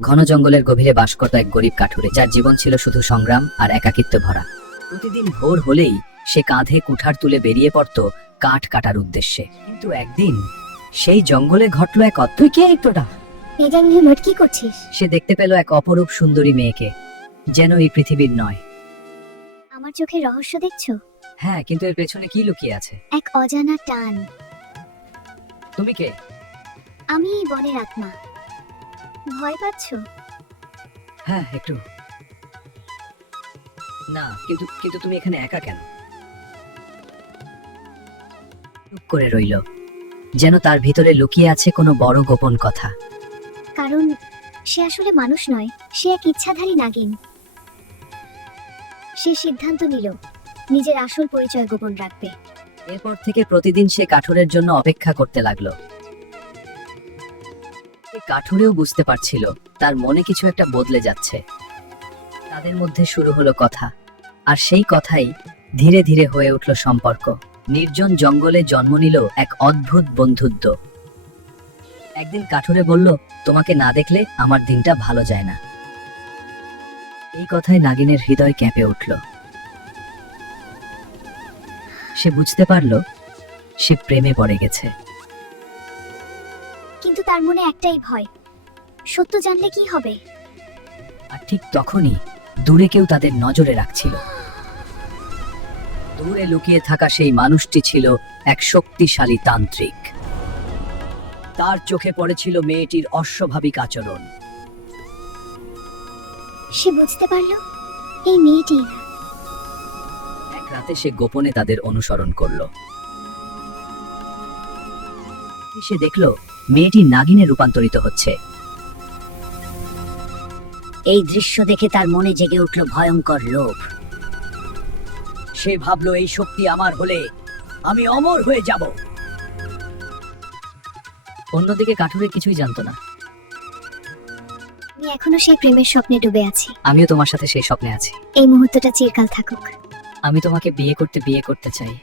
ঘন জঙ্গলের গভীরে বাস করত এক গরিব কাঠুরে, যার জীবন ছিল শুধু সংগ্রাম আর একাকিত্ব ভরা। প্রতিদিন ভোর হলেই সে কাঁধে কুঠার তুলে বেরিয়ে পড়ত কাঠ কাটার উদ্দেশ্যে। কিন্তু একদিন সেই জঙ্গলে ঘটল এক অদ্ভুত। কে একটুটা কি করছিস? সে দেখতে পেল এক অপরূপ সুন্দরী মেয়েকে, যেন এই পৃথিবীর নয়। আমার চোখে রহস্য দেখছো? হ্যাঁ, কিন্তু এর পেছনে কি লুকিয়ে আছে? এক অজানা টান। তুমি কে? আমি বনের আত্মা। ভয় পাচ্ছ? হ্যাঁ, একটু। না, কিন্তু কিন্তু তুমি এখানে একা কেন? চুপ করে রইল, যেন তার ভিতরে লুকিয়ে আছে কোনো বড় গোপন কথা। কারণ সে আসলে মানুষ নয়, সে এক ইচ্ছাধারী নাগিন। সে সিদ্ধান্ত নিল নিজের আসল পরিচয় গোপন রাখবে। এরপর থেকে প্রতিদিন সে কাঠুরের জন্য অপেক্ষা করতে লাগলো। কাঠুরেও বুঝতে পারছিল তার মনে কিছু একটা বদলে যাচ্ছে। তাদের মধ্যে শুরু হলো কথা, আর সেই কথাই ধীরে ধীরে হয়ে উঠল সম্পর্ক। নির্জন জঙ্গলে জন্ম নিল এক অদ্ভুত বন্ধুত্ব। একদিন কাঠুরে বলল, তোমাকে না দেখলে আমার দিনটা ভালো যায় না। এই কথায় নাগিনের হৃদয় কেঁপে উঠল। সে বুঝতে পারল সে প্রেমে পড়ে গেছে। কিন্তু তার মনে একটাই ভয়, সত্য জানলে কি হবে? আর ঠিক তখনই দূরে কেউ তাদের নজরে রাখছিল। দূরে লুকিয়ে থাকা সেই মানুষটি ছিল এক শক্তিশালী তান্ত্রিক। তার চোখে পড়েছিল মেয়েটির অস্বাভাবিক আচরণ। সে বুঝতে পারল এই মেয়েটি। এক রাতে সে গোপনে তাদের অনুসরণ করল। সে দেখল মেয়েটি নাগিনে রূপান্তরিত হচ্ছে। এই দৃশ্য দেখে তার মনে জেগে উঠল ভয়ঙ্কর লোভ। সে ভাবল, এই শক্তি আমার হলে আমি অমর হয়ে যাব। অন্যদিকে কাঠুরে কিছুই জানতো না। আমি এখনো সেই প্রেমের স্বপ্নে ডুবে আছি। আমিও তোমার সাথে সেই স্বপ্নে আছি। এই মুহূর্তটা চিরকাল থাকুক। আমি তোমাকে বিয়ে করতে চাই।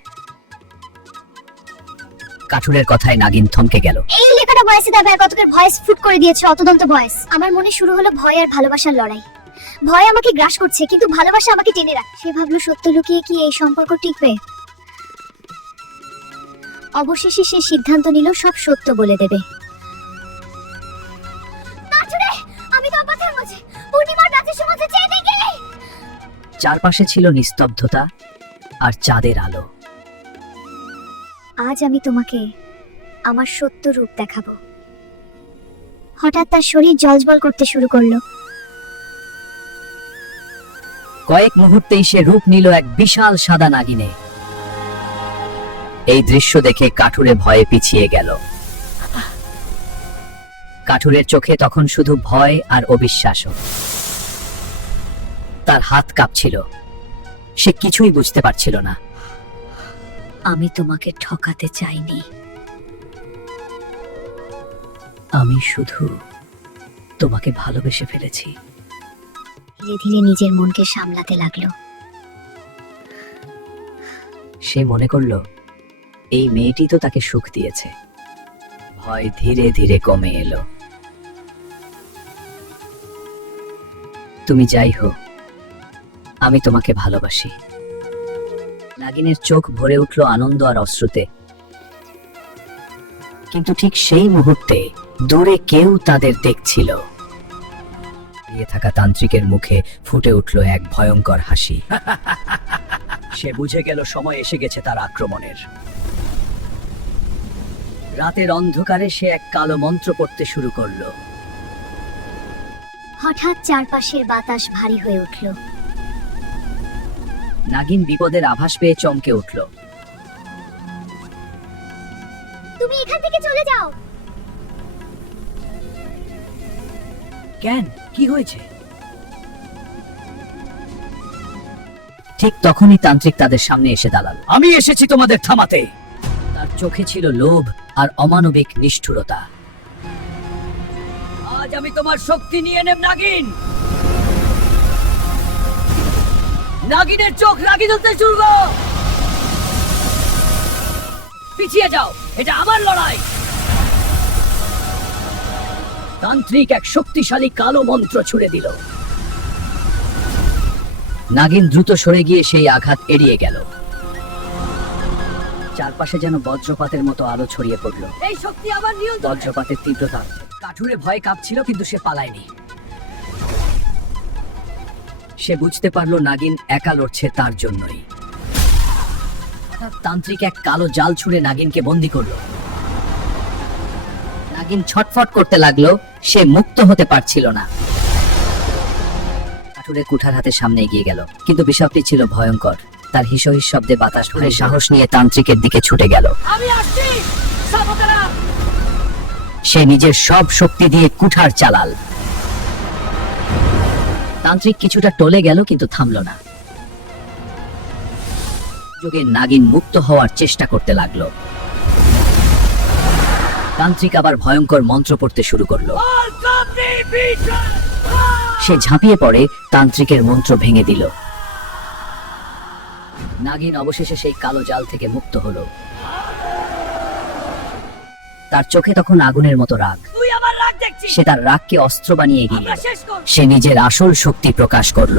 কাঠুরের কথায় নাগিন থমকে গেল। এই লেখাটা ভয়েসে দেখায় কতকের ভয়েস ফুট করে দিয়েছে, অতদন্ত ভয়েস। আমার মনে শুরু হলো ভয় আর ভালোবাসার লড়াই। ভয় আমাকে গ্রাস করছে, কিন্তু ভালোবাসা আমাকে টেনে রাখে। সে ভাবলো সত্য লুকিয়ে কি এই সম্পর্ক টিকবে? অবশেষে সে সিদ্ধান্ত নিল সব সত্য বলে দেবে। আমি তো অপথের মাঝে, পূর্ণিমার রাতের সময় চেয়ে গেলে। চারপাশে ছিল নিস্তব্ধতা আর চাঁদের আলো। আজ আমি তোমাকে আমার সত্য রূপ দেখাবো। হঠাৎ তার শরীর জ্বলজ্বল করতে শুরু করলো। কয়েক মুহূর্তেই সে রূপ নিল এক বিশাল সাদা নাগিনে। এই দৃশ্য দেখে কাঠুরে ভয়ে পিছিয়ে গেল। কাঠুরের চোখে তখন শুধু ভয় আর অবিশ্বাস। তার হাত কাঁপছিল, সে কিছুই বুঝতে পারছিল না। আমি তোমাকে ঠকাতে চাইনি। আমি শুধু তোমাকে ভালোবেসে ফেলেছি। ধীরে ধীরে নিজের মনকে সামলাতে লাগলো। সে মনে করলো এই মেয়েটি তো তাকে সুখ দিয়েছে। ভয় ধীরে ধীরে কমে এলো। তুমি যাই হোক, আমি তোমাকে ভালোবাসি। নাগিনের চোখ ভরে উঠল আনন্দ আর অশ্রুতে। কিন্তু ঠিক সেই মুহূর্তে দূরে কেউ তাদের দেখছিল। দাঁড়িয়ে থাকা তান্ত্রিকের মুখে ফুটে উঠল এক ভয়ঙ্কর হাসি। সে বুঝে গেল সময় এসে গেছে তার আক্রমণের। রাতের অন্ধকারে সে এক কালো মন্ত্র পড়তে শুরু করলো। হঠাৎ চারপাশের বাতাস ভারী হয়ে উঠল। নাগিন বিপদের আভাস পেয়ে চমকে উঠল। তুমি এখান থেকে চলে যাও। কেন, কি হয়েছে? ঠিক তখনই তান্ত্রিক তাদের সামনে এসে দাঁড়াল। আমি এসেছি তোমাদের থামাতে। তার চোখে ছিল লোভ আর অমানবিক নিষ্ঠুরতা। আজ আমি তোমার শক্তি নিয়ে নেব নাগিন। নাগিনের চোখ রাগি জ্বলতে শুরু করো। পিছিয়ে যাও, এটা আমার লড়াই। তান্ত্রিক এক শক্তিশালী কালো মন্ত্র ছুড়ে দিল। নাগিন দ্রুত সরে গিয়ে সেই আঘাত এড়িয়ে গেল। চারপাশে যেন বজ্রপাতের মতো আলো ছড়িয়ে পড়ল। এই শক্তি আমার নিয়ন্ত্রণে। বজ্রপাতের তীব্রতা কাঠুরে ভয় কাঁপছিল, কিন্তু সে পালায়নি। সে বুঝতে পারলো নাগিন একা লড়ছে তার জন্যই। হঠাৎ তান্ত্রিক এক কালো জাল ছুঁড়ে নাগিনকে বন্দি করলো। নাগিন ছটফট করতে লাগলো, সে মুক্ত হতে পারছিল না। কাঠুরে কুঠার হাতে সামনে এগিয়ে গেল, কিন্তু বিষয়টি ছিল ভয়ঙ্কর। তার হিসহিস শব্দে বাতাস ভরে সাহস নিয়ে তান্ত্রিকের দিকে ছুটে গেল। আমি আসছি সাবধানা। সে নিজের সব শক্তি দিয়ে কুঠার চালাল। তান্ত্রিক কিছুটা টলে গেল, কিন্তু থামল না। যোগে নাগিন মুক্ত হওয়ার চেষ্টা করতে লাগলো। তান্ত্রিক আবার ভয়ঙ্কর মন্ত্র পড়তে শুরু করলো। সে ঝাঁপিয়ে পড়ে, তান্ত্রিকের মন্ত্র ভেঙে দিল। নাগিন অবশেষে সেই কালো জাল থেকে মুক্ত হলো। তার চোখে তখন আগুনের মতো রাগ। তুই আমার রাগ দেখছিস। সে তার রাগকে অস্ত্র বানিয়ে এগিয়ে আমরা গেল। শেষ কর। সে নিজের আসল শক্তি প্রকাশ করল।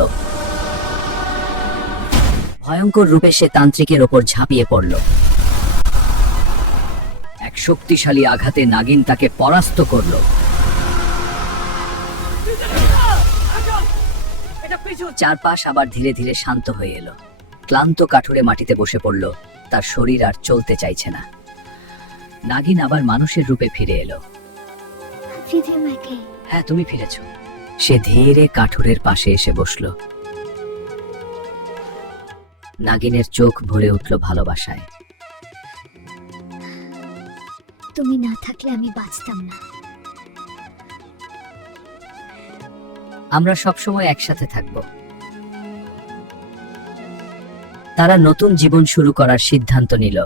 ভয়ঙ্কর রূপে সে তান্ত্রিকের ওপর ঝাঁপিয়ে পড়ল। এক শক্তিশালী আঘাতে নাগিন তাকে পরাস্ত করল। এটা পিছু। চারপাশ আবার ধীরে ধীরে শান্ত হয়ে এলো। ক্লান্ত কাঠুরে মাটিতে বসে পড়ল। তার শরীর আর চলতে চাইছে না। নাগিন আবার মানুষের রূপে ফিরে এলো। ফিরে মাকে হ্যাঁ, তুমি ফিরেছ। সে ধীরে কাঠুরের পাশে এসে বসল। নাগিনের চোখ ভরে উঠল ভালোবাসায়। তুমি না থাকলে আমি বাঁচতাম না। আমরা সবসময় একসাথে থাকব। তারা নতুন জীবন শুরু করার সিদ্ধান্ত নিল।